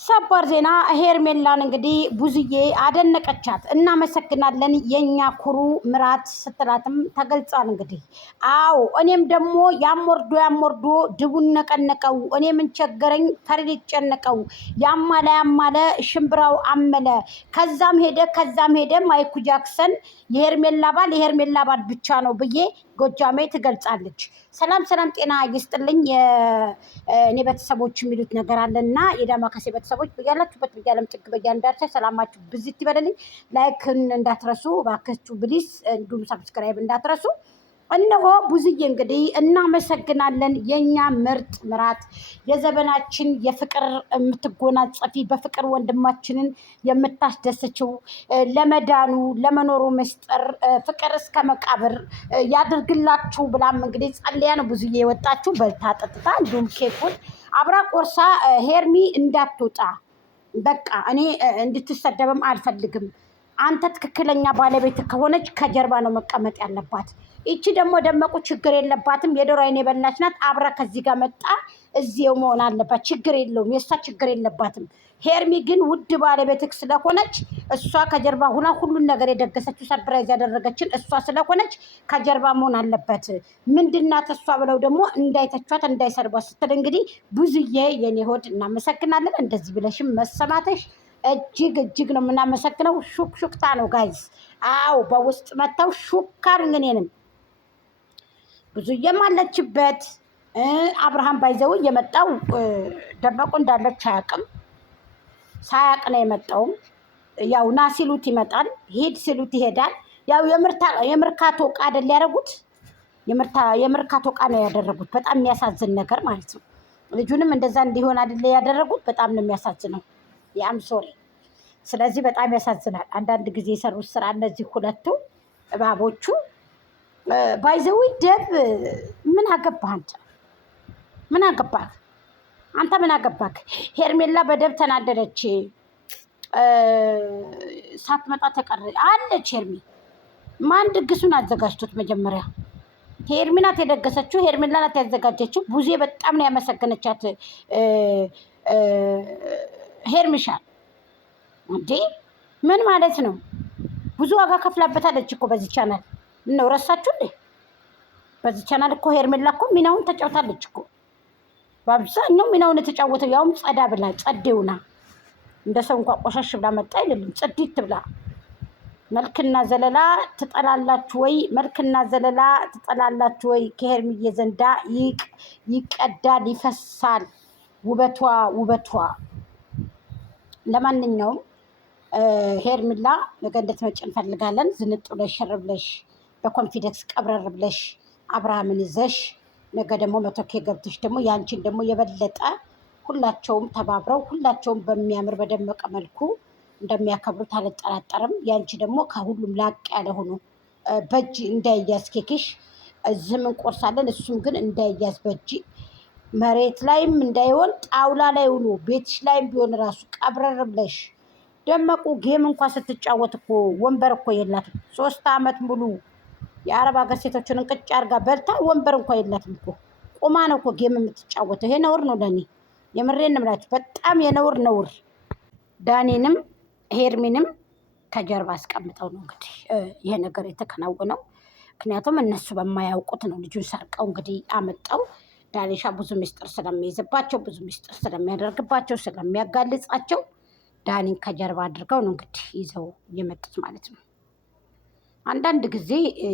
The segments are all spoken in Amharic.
ሰበር ዜና ሄርሜላን እንግዲህ ቡዝዬ አደነቀቻት። እናመሰግናለን የኛ ኩሩ ምራት ስትላትም ተገልጿል። እንግዲህ አዎ እኔም ደግሞ ያሞርዶ ድቡን ነቀነቀው፣ እኔ ምን ቸገረኝ ፈሪድ ጨነቀው፣ ያማለ ሽምብራው አመለ፣ ከዛም ሄደ ማይኩ ጃክሰን የሄርሜላ ባል ብቻ ነው ብዬ ጎጃሜ ትገልጻለች። ሰላም ጤና ይስጥልኝ እኔ ቤተሰቦች የሚሉት ነገር አለና የዳማከሴ ቤተሰቦች በያላችሁበት በያለም ጥግ በያንዳርቻ ሰላማችሁ ብዝት ይበልልኝ። ላይክ እንዳትረሱ ባካችሁ ፕሊዝ፣ እንዲሁም ሰብስክራይብ እንዳትረሱ። እነሆ ቡዝዬ እንግዲህ እናመሰግናለን የኛ ምርጥ ምራት፣ የዘመናችን የፍቅር የምትጎናጸፊ በፍቅር ወንድማችንን የምታስደስችው ለመዳኑ ለመኖሩ ምስጢር ፍቅር እስከ መቃብር ያድርግላችሁ ብላም እንግዲህ ጸልያ ነው ቡዝዬ የወጣችሁ። በልታ ጠጥታ እንዲሁም ኬኩን አብራ ቆርሳ ሄርሚ እንዳትወጣ በቃ እኔ እንድትሰደብም አልፈልግም። አንተ ትክክለኛ ባለቤት ከሆነች ከጀርባ ነው መቀመጥ ያለባት። ይቺ ደግሞ ደመቁ ችግር የለባትም፣ የዶሮ አይን የበላች ናት። አብራ ከዚህ ጋር መጣ እዚው መሆን አለባት። ችግር የለውም፣ የእሷ ችግር የለባትም። ሄርሚ ግን ውድ ባለቤትክ ስለሆነች እሷ ከጀርባ ሁና ሁሉን ነገር የደገሰችው ሰርፕራይዝ ያደረገችን እሷ ስለሆነች ከጀርባ መሆን አለበት። ምንድናት እሷ ብለው ደግሞ እንዳይተቿት እንዳይሰርቧት ስትል እንግዲህ ቡዝዬ የኔ ሆድ እናመሰግናለን። እንደዚህ ብለሽም መሰማተሽ እጅግ ነው የምናመሰግነው። ሹክሹክታ ነው ጋይዝ። አዎ በውስጥ መጥተው ሹካር እኔንም ብዙዬም አለችበት። አብርሃም ባይዘው የመጣው ደመቁ እንዳለች አያውቅም፣ ሳያውቅ ነው የመጣውም። ያው ና ሲሉት ይመጣል፣ ሂድ ሲሉት ይሄዳል። ያው የምርካቶ ዕቃ አይደል ያደረጉት፣ የምርካቶ ዕቃ ነው ያደረጉት። በጣም የሚያሳዝን ነገር ማለት ነው። ልጁንም እንደዛ እንዲሆን አይደለ ያደረጉት። በጣም ነው የሚያሳዝነው። ያም ሶሪ። ስለዚህ በጣም ያሳዝናል። አንዳንድ ጊዜ የሰሩት ስራ እነዚህ ሁለቱ እባቦቹ ባይዘዊ ደብ ምን አገባህ አንተ? ምን አገባህ አንተ? ምን አገባህ? ሄርሜላ በደብ ተናደደች፣ ሳትመጣ ተቀረ አለች። ሄርሜ ማን ድግሱን አዘጋጅቶት? መጀመሪያ ሄርሜ ናት የደገሰችው፣ ሄርሜላ ናት ያዘጋጀችው። ቡዜ በጣም ነው ያመሰገነቻት ሄርሚሻል። እንዴ ምን ማለት ነው? ብዙ ዋጋ ከፍላበታለች እኮ በዚህ ቻናል። ምነው ረሳችሁ እንዴ? በዚህ ቻናል እኮ ሄርሜላ እኮ ሚናውን ተጫውታለች እኮ። በአብዛኛው ሚናውን የተጫወተው ያውም ጸዳ ብላ ጸዴውና እንደ ሰው እንኳን ቆሻሽ ብላ መጣ አይደለም፣ ጽዲት ብላ። መልክና ዘለላ ትጠላላችሁ ወይ? መልክና ዘለላ ትጠላላችሁ ወይ? ከሄርሚዬ ዘንዳ ይቀዳል ይፈሳል ውበቷ። ለማንኛውም ሄርሜላ ነገ እንድትመጪ እንፈልጋለን። ዝንጥ ብለሽ ሽር ብለሽ በኮንፊደንስ ቀብረር ብለሽ አብርሃምን ይዘሽ ነገ ደግሞ መቶኬ ገብተሽ ደግሞ ያንቺን ደግሞ የበለጠ ሁላቸውም ተባብረው ሁላቸውም በሚያምር በደመቀ መልኩ እንደሚያከብሩት አልጠራጠርም። ያንቺ ደግሞ ከሁሉም ላቅ ያለ ሆኖ በእጅ እንዳይያዝ ኬክሽ እዚህም እንቆርሳለን፣ እሱም ግን እንዳይያዝ በእጅ መሬት ላይም እንዳይሆን ጣውላ ላይ ውሎ ቤትሽ ላይም ቢሆን ራሱ ቀብረር ብለሽ። ደመቁ ጌም እንኳን ስትጫወት እኮ ወንበር እኮ የላትም። 3 ዓመት ሙሉ የአረብ ሀገር ሴቶችን እንቅጭ አርጋ በልታ ወንበር እንኳን የላትም እኮ። ቁማ ነው እኮ ጌም የምትጫወተው። ይሄ ነውር ነው ለኔ። የምሬን እምላችሁ በጣም ነውር። ዳኒንም ሄርሚንም ከጀርባ አስቀምጠው ነው እንግዲህ ይሄ ነገር የተከናወነው። ምክንያቱም እነሱ በማያውቁት ነው ልጁን ሰርቀው እንግዲህ አመጣው። ዳኒሻ ብዙ ምስጢር ስለሚይዝባቸው ብዙ ምስጢር ስለሚያደርግባቸው ስለሚያጋልጻቸው ዳኒን ከጀርባ አድርገው ነው እንግዲህ ይዘው የመጡት ማለት ነው። አንዳንድ ጊዜ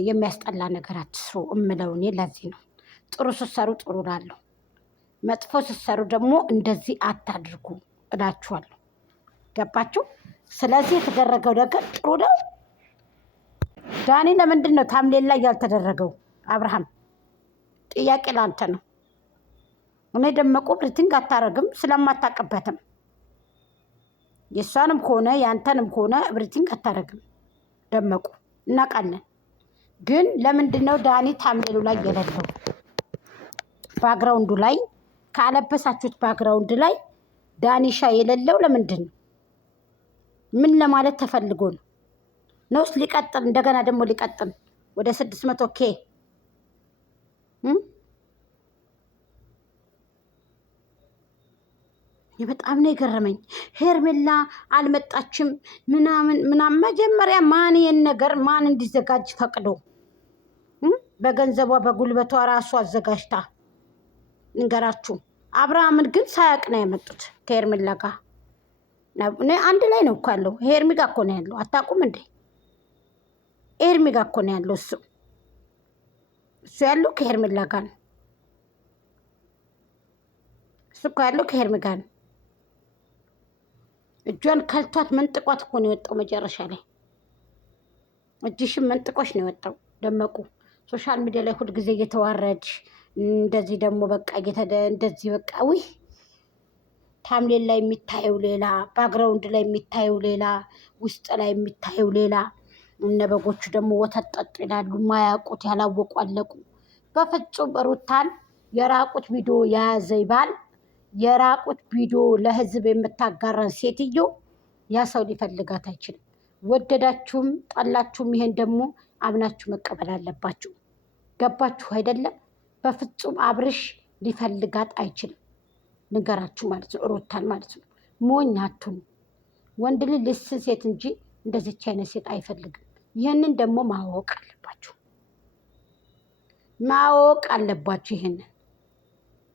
የሚያስጠላ ነገር አትስሩ እምለው እኔ ለዚህ ነው። ጥሩ ስትሰሩ ጥሩ እላለሁ፣ መጥፎ ስትሰሩ ደግሞ እንደዚህ አታድርጉ እላችኋለሁ። ገባችሁ? ስለዚህ የተደረገው ነገር ጥሩ ነው። ዳኒ ለምንድን ነው ታምሌል ላይ ያልተደረገው? አብርሃም ጥያቄ ላንተ ነው። እኔ ደመቁ ብሪቲንግ አታረግም ስለማታቀበትም፣ የእሷንም ከሆነ የአንተንም ከሆነ ብሪቲንግ አታረግም ደመቁ እናውቃለን። ግን ለምንድን ነው ዳኒ ታምሌሉ ላይ የሌለው? ባግራውንዱ ላይ ካለበሳችሁት ባግራውንድ ላይ ዳኒሻ የሌለው ለምንድን ነው? ምን ለማለት ተፈልጎ ነው? ነውስ ሊቀጥል እንደገና ደግሞ ሊቀጥል ወደ 600K በጣም ነው የገረመኝ። ሄርሜላ አልመጣችም ምናምን መጀመሪያ ማን ይሄን ነገር ማን እንዲዘጋጅ ፈቅዶ በገንዘቧ በጉልበቷ ራሱ አዘጋጅታ እንገራችሁ። አብርሃምን ግን ሳያቅ ነው ያመጡት ከሄርሜላ ጋር አንድ ላይ ነው እኮ ያለው። ሄርሚ ጋር እኮ ነው ያለው። አታውቁም እንዴ? ሄርሚ ጋር እኮ ነው ያለው። እሱ ያለው ከሄርሜላ ጋር ነው። እሱ እኮ ያለው ከሄርሚ ጋር ነው። እጇን ከልቷት መንጥቋት እኮ ነው የወጣው መጨረሻ ላይ። እጅሽን መንጥቆሽ ነው የወጣው። ደመቁ ሶሻል ሚዲያ ላይ ሁልጊዜ እየተዋረድሽ እንደዚህ ደግሞ በቃ እንደዚህ በቃ ውይ ታምሌን ላይ የሚታየው ሌላ፣ ባክግራውንድ ላይ የሚታየው ሌላ፣ ውስጥ ላይ የሚታየው ሌላ። እነ በጎቹ ደግሞ ወተት ጠጡ ይላሉ። ማያውቁት ያላወቁ አለቁ። በፍጹም ሩታን የራቁት ቪዲዮ የያዘ ይባል የራቁት ቪዲዮ ለህዝብ የምታጋራን ሴትዮ ያ ሰው ሊፈልጋት አይችልም። ወደዳችሁም ጠላችሁም ይሄን ደግሞ አምናችሁ መቀበል አለባችሁ። ገባችሁ አይደለም? በፍጹም አብርሽ ሊፈልጋት አይችልም። ንገራችሁ ማለት ነው። ሩታን ማለት ነው። ሞኝ አትሁኑ። ወንድ ልጅ ልስን ሴት እንጂ እንደዚች አይነት ሴት አይፈልግም። ይህንን ደግሞ ማወቅ አለባችሁ። ማወቅ አለባችሁ።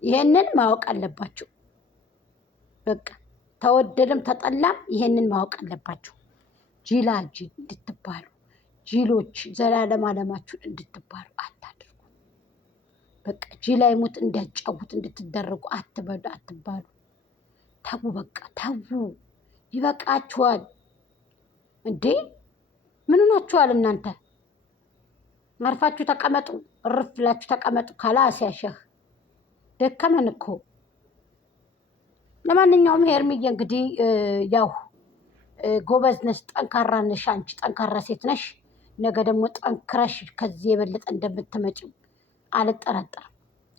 ይህንን ማወቅ አለባችሁ። በቃ ተወደደም ተጠላም ይህንን ማወቅ አለባችሁ። ጅላጅል እንድትባሉ ጅሎች ዘላለም አለማችሁን እንድትባሉ አታድርጉ። በቃ ጅላ ይሙት እንዲያጫውት እንድትደረጉ አትባሉ። ተዉ፣ በቃ ተዉ። ይበቃችኋል እንዴ! ምን ሆናችኋል እናንተ? አርፋችሁ ተቀመጡ። እርፍ ብላችሁ ተቀመጡ። ካላስ ያሸህ ደከመን እኮ። ለማንኛውም ሄርሚዬ እንግዲህ ያው ጎበዝ ነሽ፣ ጠንካራ ነሽ። አንቺ ጠንካራ ሴት ነሽ። ነገ ደግሞ ጠንክረሽ ከዚህ የበለጠ እንደምትመጪው አልጠራጠርም።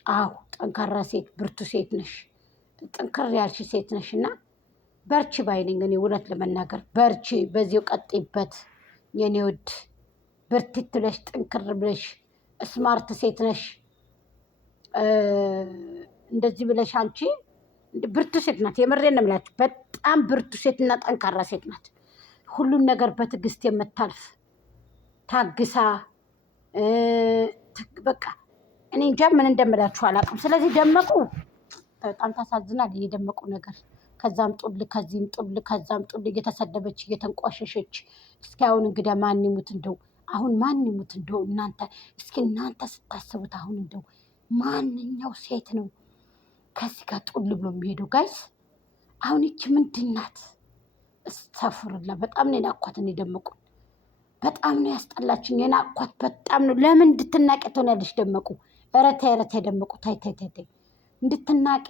አዎ ጠንካራ ሴት ብርቱ ሴት ነሽ። ጥንክር ያልሽ ሴት ነሽ እና በርቺ ባይነኝ። እኔ እውነት ለመናገር በርቺ፣ በዚሁ ቀጥይበት የኔ ውድ። ብርቲት ብለሽ ጥንክር ብለሽ ስማርት ሴት ነሽ። እንደዚህ ብለሽ አንቺ ብርቱ ሴት ናት። የምሬን ነው የምላችሁ። በጣም ብርቱ ሴትና ጠንካራ ሴት ናት። ሁሉን ነገር በትዕግስት የምታልፍ ታግሳ በቃ እኔ እንጃ ምን እንደምላችሁ አላውቅም። ስለዚህ ደመቁ በጣም ታሳዝናል። የደመቁ ነገር ከዛም ጡል ከዚህም ጡል ከዛም ጡል እየተሰደበች እየተንቋሸሸች። እስኪ አሁን እንግዲህ ማን ይሙት እንደው አሁን ማን ይሙት እንደው እናንተ እስኪ እናንተ ስታስቡት አሁን እንደው ማንኛው ሴት ነው ከዚህ ጋር ጡል ብሎ የሚሄደው? ጋይስ አሁን ይቺ ምንድን ናት? እስተፍርላ በጣም ነው የናኳት። እኔ ደመቁ በጣም ነው ያስጠላችኝ። የናኳት በጣም ነው። ለምን እንድትናቂ ትሆናለች ደመቁ? ኧረ ተይ ደመቁ፣ ታይ እንድትናቂ